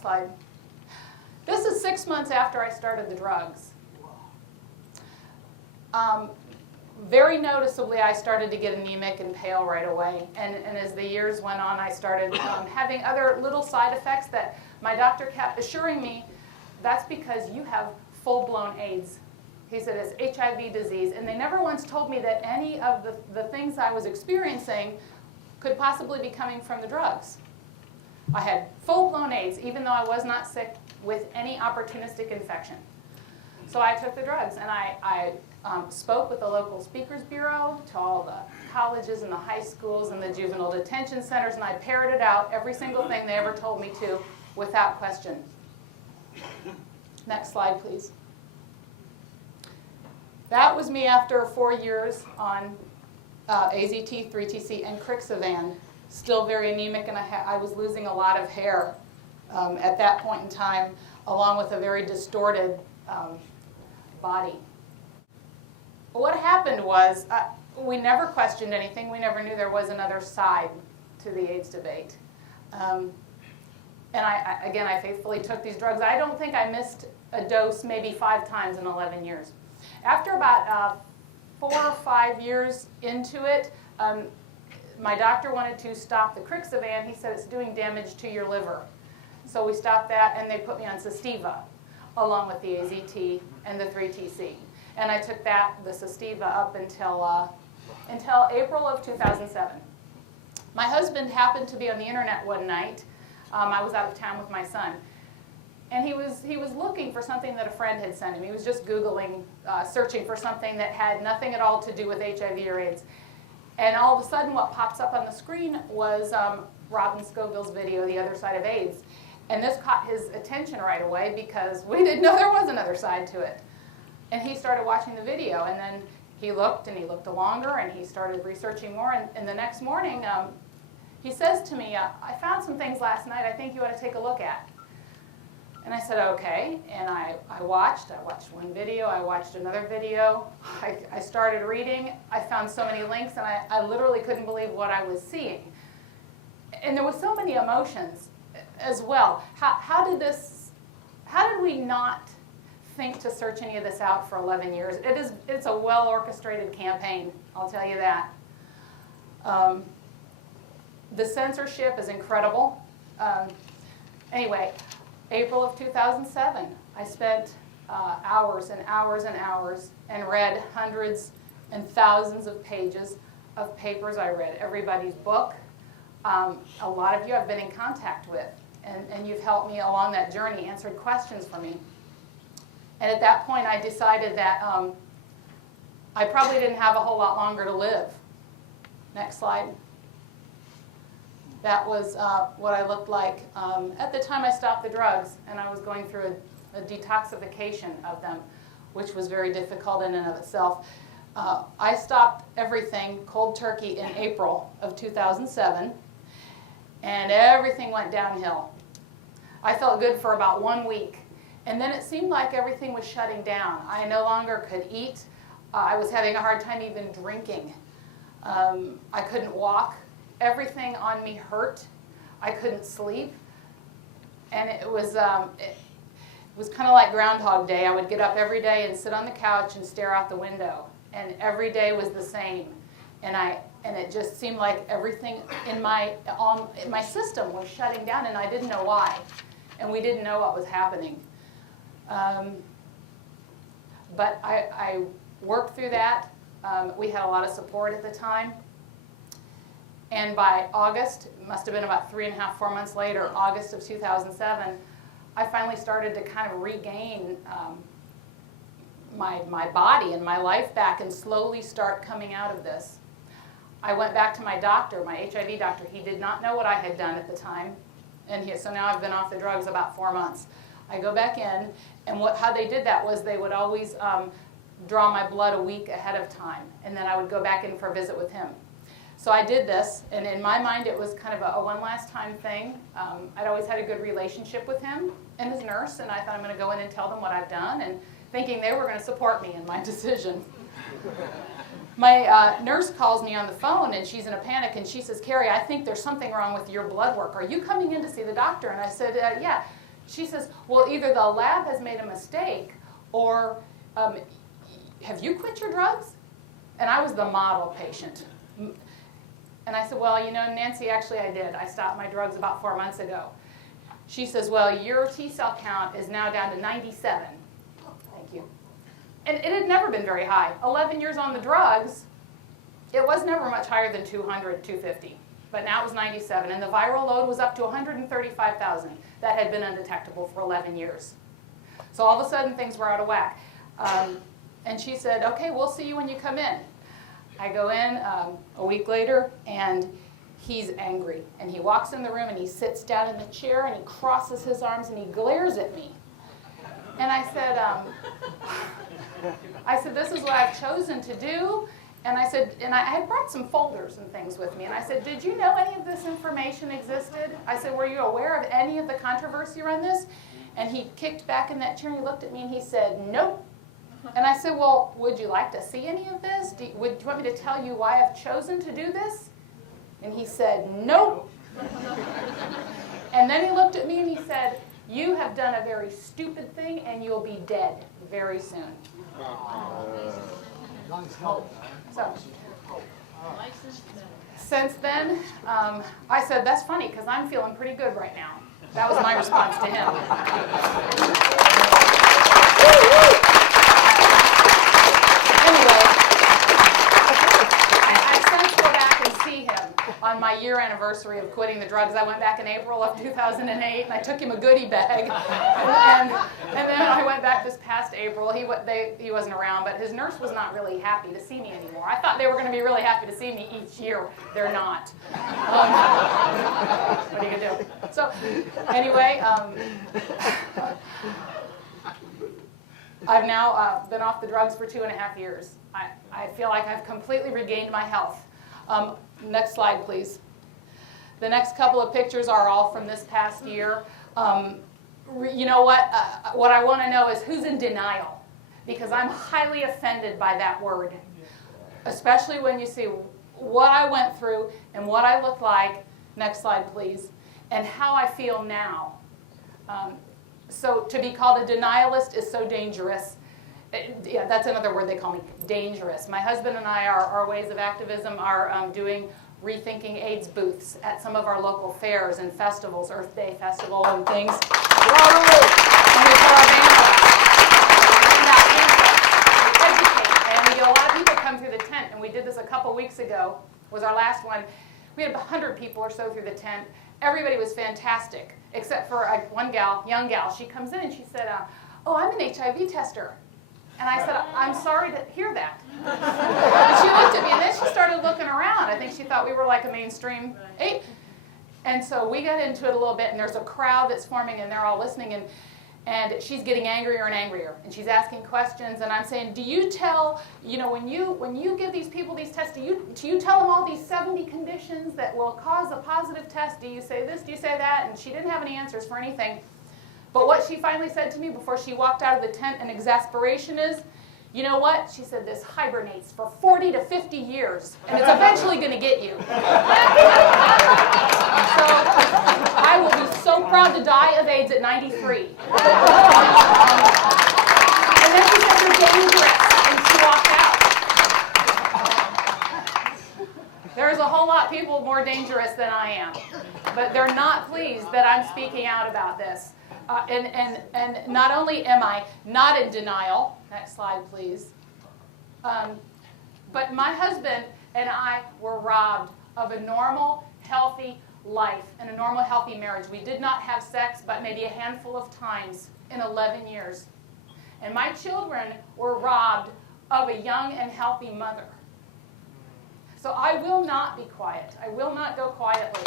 Next slide. This is 6 months after I started the drugs. Very noticeably, I started to get anemic and pale right away. And as the years went on, I started having other little side effects that my doctor kept assuring me, that's because you have full-blown AIDS. He said it's HIV disease. And they never once told me that any of the things I was experiencing could possibly be coming from the drugs. I had full-blown AIDS, even though I was not sick with any opportunistic infection. So I took the drugs, and I spoke with the local speakers bureau, to all the colleges and the high schools and the juvenile detention centers, and I parroted out every single thing they ever told me to without question. Next slide, please. That was me after 4 years on AZT, 3TC, and Crixivan. Still very anemic, and I was losing a lot of hair at that point in time, along with a very distorted body. What happened was, we never questioned anything. We never knew there was another side to the AIDS debate. And I faithfully took these drugs. I don't think I missed a dose maybe 5 times in 11 years. After about 4 or 5 years into it, my doctor wanted to stop the Crixivan. He said it's doing damage to your liver. So we stopped that, and they put me on Sestiva, along with the AZT and the 3TC. And I took the Sestiva up until April of 2007. My husband happened to be on the internet one night. I was out of town with my son. And he was looking for something that a friend had sent him. He was just Googling, searching for something that had nothing at all to do with HIV or AIDS. And all of a sudden, what pops up on the screen was Robin Scoville's video, The Other Side of AIDS. And this caught his attention right away because we didn't know there was another side to it. And he started watching the video, and then he looked longer, and he started researching more. And the next morning, he says to me, I found some things last night I think you ought to take a look at. And I said, okay. And I watched one video, I watched another video. I started reading. I found so many links, and I literally couldn't believe what I was seeing. And there was so many emotions as well. How did we not think to search any of this out for 11 years? It's a well-orchestrated campaign, I'll tell you that. The censorship is incredible. Anyway, April of 2007, I spent hours and hours and hours and read hundreds and thousands of pages of papers. I read everybody's book. A lot of you I've been in contact with, and you've helped me along that journey, answered questions for me. And at that point, I decided that I probably didn't have a whole lot longer to live. Next slide. That was what I looked like at the time I stopped the drugs, and I was going through a detoxification of them, which was very difficult in and of itself. I stopped everything cold turkey in April of 2007, and everything went downhill. I felt good for about 1 week, and then it seemed like everything was shutting down. I no longer could eat. I was having a hard time even drinking. I couldn't walk. Everything on me hurt. I couldn't sleep. And it was kind of like Groundhog Day. I would get up every day and sit on the couch and stare out the window. And every day was the same. And it just seemed like everything in my system was shutting down, and I didn't know why. And we didn't know what was happening. But I worked through that. We had a lot of support at the time. And by August, it must have been about 3.5, 4 months later, August of 2007, I finally started to kind of regain my body and my life back and slowly start coming out of this. I went back to my doctor, my HIV doctor. He did not know what I had done at the time. So now I've been off the drugs about 4 months. I go back in, and how they did that was they would always draw my blood a week ahead of time, and then I would go back in for a visit with him. So I did this, and in my mind it was kind of a one last time thing. I'd always had a good relationship with him and his nurse, and I thought I'm going to go in and tell them what I've done, and thinking they were going to support me in my decision. My nurse calls me on the phone, and she's in a panic, and she says, "Karri, I think there's something wrong with your blood work. Are you coming in to see the doctor?" And I said, "Yeah." she says, well, either the lab has made a mistake or have you quit your drugs? And I was the model patient. And I said, well, you know, Nancy, actually I did. I stopped my drugs about 4 months ago. She says, well, your T-cell count is now down to 97. Thank you. And it had never been very high. 11 years on the drugs, it was never much higher than 200, 250. But now it was 97. And the viral load was up to 135,000. That had been undetectable for 11 years. So all of a sudden, things were out of whack. And she said, okay, we'll see you when you come in. I go in a week later, and he's angry. And he walks in the room, and he sits down in the chair, and he crosses his arms, and he glares at me. And I said, this is what I've chosen to do. And I said, and I had brought some folders and things with me. And I said, did you know any of this information existed? I said, were you aware of any of the controversy around this? And he kicked back in that chair, and he looked at me, and he said, nope. And I said, well, would you like to see any of this? Do you want me to tell you why I've chosen to do this? And he said, nope. And then he looked at me and he said, you have done a very stupid thing and you'll be dead very soon. So, since then, I said, that's funny because I'm feeling pretty good right now. That was my response to him. On my year anniversary of quitting the drugs, I went back in April of 2008, and I took him a goodie bag. And then I went back this past April. He wasn't around, but his nurse was not really happy to see me anymore. I thought they were going to be really happy to see me each year. They're not. What are you going to do? So anyway, I've now been off the drugs for 2.5 years. I feel like I've completely regained my health. Next slide, please. The next couple of pictures are all from this past year. You know what? What I want to know is who's in denial, because I'm highly offended by that word, especially when you see what I went through and what I look like. Next slide, please. And how I feel now. So to be called a denialist is so dangerous. Yeah, that's another word they call me, dangerous. My husband and I, our ways of activism are doing Rethinking AIDS booths at some of our local fairs and festivals, Earth Day Festival and things. And we put our bands up. Educate. And we get a lot of people come through the tent, and we did this a couple weeks ago, was our last one. We had 100 people or so through the tent. Everybody was fantastic, except for one gal, young gal. She comes in and she said, oh, I'm an HIV tester. And I said, I'm sorry to hear that. And she looked at me, and then she started looking around. I think she thought we were like a mainstream ape. And so we got into it a little bit, and there's a crowd that's forming, and they're all listening, and she's getting angrier and angrier. And she's asking questions, and I'm saying, do you tell, you know, when you give these people these tests, do you tell them all these 70 conditions that will cause a positive test? Do you say this? Do you say that? And she didn't have any answers for anything. But what she finally said to me before she walked out of the tent in exasperation is, you know what? She said, this hibernates for 40 to 50 years, and it's eventually going to get you. So I will be so proud to die of AIDS at 93. And then she said, you're dangerous, and she walked out. There's a whole lot of people more dangerous than I am, but they're not pleased that I'm speaking out about this. And not only am I not in denial, next slide please, but my husband and I were robbed of a normal, healthy life and a normal, healthy marriage. We did not have sex but maybe a handful of times in 11 years. And my children were robbed of a young and healthy mother. So I will not be quiet. I will not go quietly.